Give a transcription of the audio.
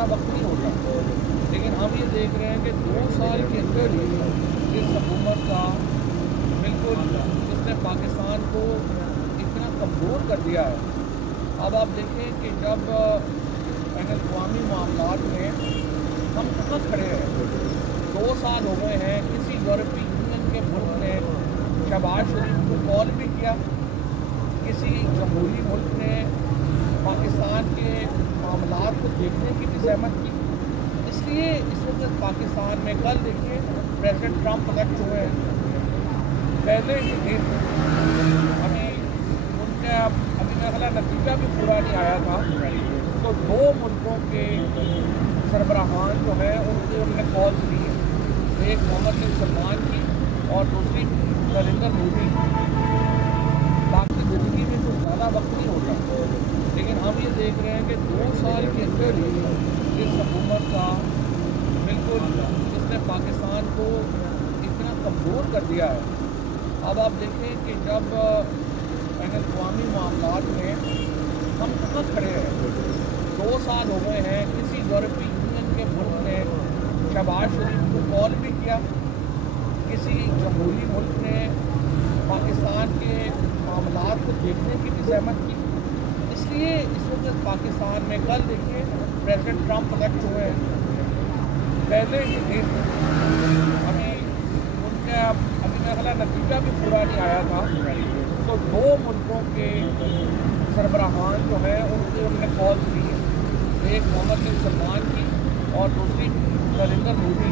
ज़्यादा वक्त नहीं होता, लेकिन हम ये देख रहे हैं कि 2 साल के अंदर ही इस हुकूमत का बिल्कुल इसने पाकिस्तान को इतना कमज़ोर कर दिया है। अब आप देखें कि जब बैन अवी मामलात में हम कहाँ खड़े हैं। 2 साल हो गए हैं, किसी यूरोपीय यूनियन के मुल्क ने शहबाज शरीफ को कॉल भी किया, किसी जमहूरी मुल्क ने पाकिस्तान के मामलात को देखने की भी ज़हमत की। इसलिए इस वक्त पाकिस्तान में कल देखिए प्रेसिडेंट ट्रंप इलेक्ट हुए हैं, पहले ही दिन अभी उनका मेरा ख्याल नतीजा भी पूरा नहीं आया था, तो 2 मुल्कों के सरबराहान जो है उन्होंने कॉल की, एक मोहम्मद बिन सलमान की और दूसरी नरेंद्र मोदी। बाकी ज़िंदगी में कुछ ज़्यादा वक्त नहीं होता, लेकिन हम ये देख रहे हैं कि 2 साल के अंदर ही इस हुकूमत का बिल्कुल इसने पाकिस्तान को इतना कमज़ोर कर दिया है। अब आप देखें कि जब बैन अवी मामलात में हम कहाँ खड़े हैं। 2 साल हो गए हैं, किसी यूरोपीय यूनियन के मुल्क ने शहबाज शरीफ को कॉल भी किया, किसी जमहूरी मुल्क ने पाकिस्तान के मामलात को देखने की भी ज़हमत की। इसलिए इस वक्त पाकिस्तान में कल देखिए प्रेसिडेंट ट्रंप इलेक्ट हुए हैं, पहले ही दिन अभी उनका मेरा ख्याल नतीजा भी पूरा नहीं आया था, तो 2 मुल्कों के सरबराहान जो है उन्होंने कॉल की, एक मोहम्मद बिन सलमान की और दूसरी नरेंद्र मोदी।